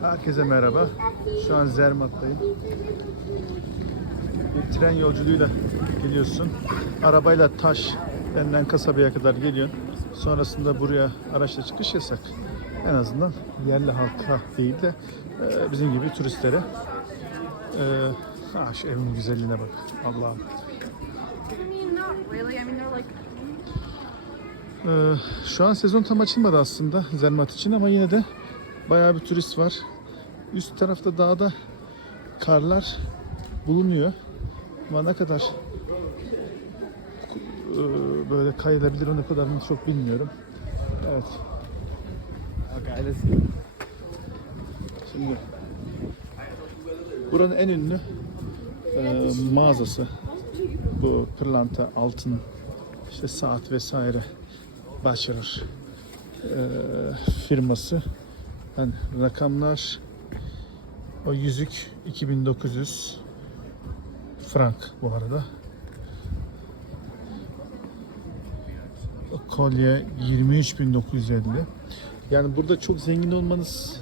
Herkese merhaba. Şu an Zermatt'tayım. Bir tren yolculuğuyla geliyorsun. Arabayla Taş denilen kasabaya kadar geliyorsun. Sonrasında buraya araçla çıkış yasak. En azından yerli halka değil de e, bizim gibi turistlere. E, ha, şu evin güzelliğine bak. Allah'ım. Ee, şu an sezon tam açılmadı aslında Zermatt için ama yine de bayağı bir turist var. Üst tarafta dağda karlar bulunuyor. Ama ne kadar e, böyle kayılabilir o ne kadarını çok bilmiyorum. Evet. Şimdi buranın en ünlü e, mağazası bu pırlanta, altın, işte saat vesaire başarır e, firması. Yani rakamlar o yüzük 2900 frank bu arada. O kolye 23950. Yani burada çok zengin olmanız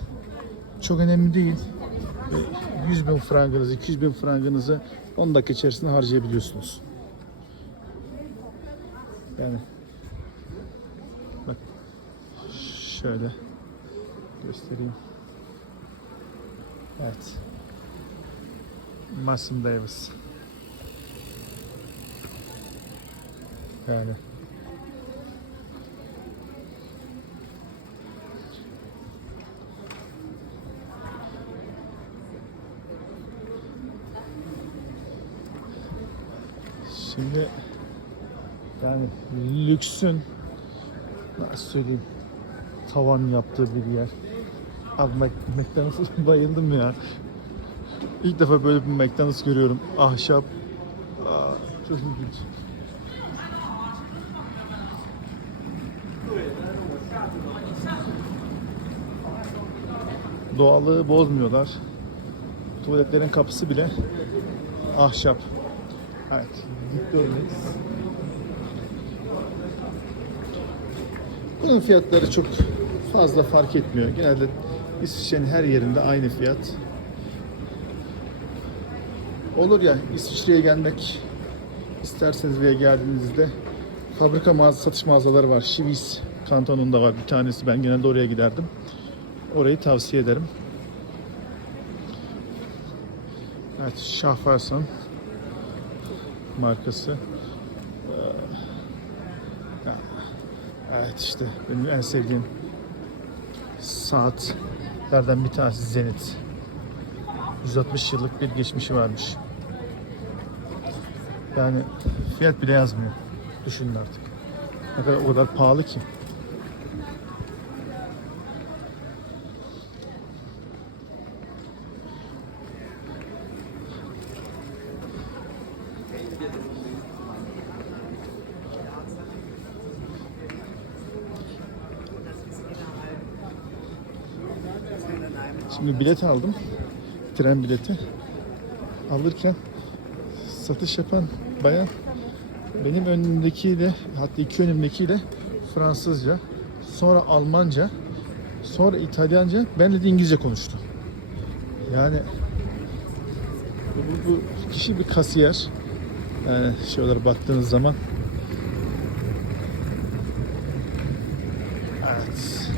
çok önemli değil. E, 100 bin frangınızı, 200 bin frangınızı 10 dakika içerisinde harcayabiliyorsunuz. Yani bak şöyle göstereyim. Evet. Masim Davis. Yani Şimdi yani lüksün nasıl söyleyeyim tavan yaptığı bir yer. Abi McDonald's'a bayıldım ya. İlk defa böyle bir McDonald's görüyorum. Ahşap. Aa, çok ilginç. Doğallığı bozmuyorlar. Tuvaletlerin kapısı bile ahşap. Evet, Dikdörtgeç. Bunun fiyatları çok fazla fark etmiyor. Genelde İsviçre'nin her yerinde aynı fiyat. Olur ya İsviçre'ye gelmek isterseniz veya geldiğinizde fabrika mağaza satış mağazaları var. Şivis kantonunda var bir tanesi. Ben genelde oraya giderdim. Orayı tavsiye ederim. Evet, Şahfarsan markası. Ee, Evet işte benim en sevdiğim saatlerden bir tanesi Zenit. 160 yıllık bir geçmişi varmış. Yani fiyat bile yazmıyor. Düşünün artık. Ne kadar o kadar pahalı ki. Şimdi bilet aldım. Tren bileti. Alırken satış yapan bayan benim önümdekiyle hatta iki önümdekiyle Fransızca, sonra Almanca, sonra İtalyanca, benle de İngilizce konuştu. Yani bu, bu kişi bir kasiyer. Yani şöyle baktığınız zaman Evet.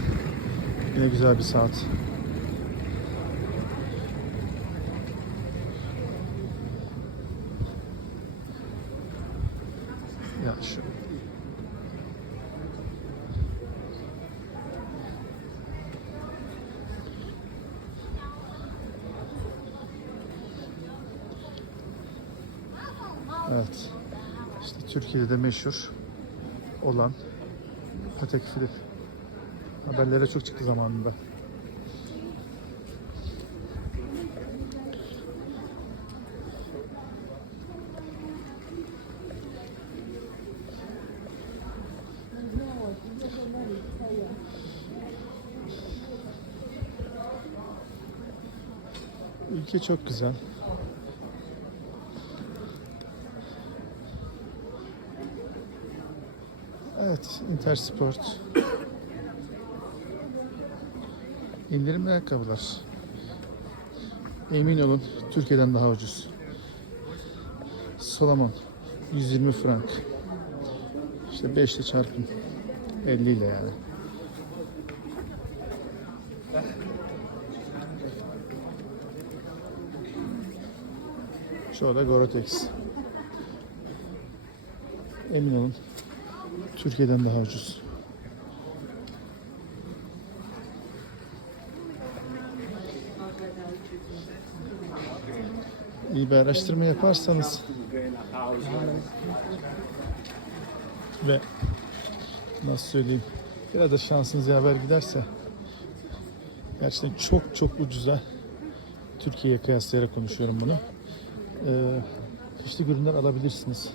Yine güzel bir saat. Ya şu. Evet. İşte Türkiye'de de meşhur olan Patek Philippe. Haberlere çok çıktı zamanında. Ülke çok güzel. Evet, Intersport. İndirimli ayakkabılar. Emin olun Türkiye'den daha ucuz. Solomon 120 frank. İşte 5 ile çarpın 50 ile yani. Şurada Gore-Tex. Emin olun Türkiye'den daha ucuz. İyi bir araştırma yaparsanız ve nasıl söyleyeyim biraz da şansınız yaver giderse gerçekten çok çok ucuza Türkiye'ye kıyaslayarak konuşuyorum bunu. Ee, kışlık ürünler alabilirsiniz.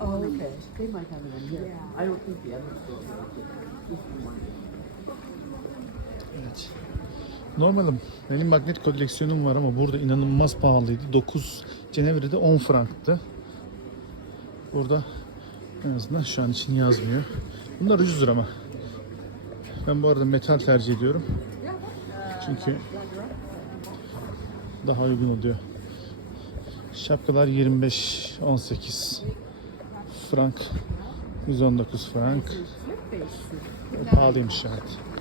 Oh, okay. They might have it in here. I don't think the other stores have it. Just one. Evet. Normalim benim magnet koleksiyonum var ama burada inanılmaz pahalıydı. 9 Cenevre'de 10 franktı. Burada en azından şu an için yazmıyor. Bunlar ucuzdur ama. Ben bu arada metal tercih ediyorum. Çünkü daha uygun oluyor. Şapkalar 25 18 frank 119 frank. Pahalıymış evet.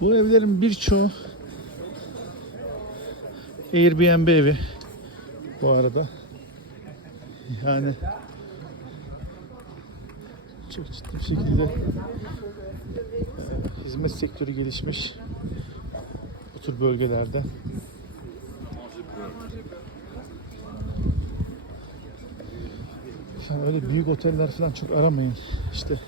Bu evlerin birçoğu Airbnb evi bu arada. Yani çok ciddi bir şekilde hizmet sektörü gelişmiş bu tür bölgelerde. Yani öyle büyük oteller falan çok aramayın. İşte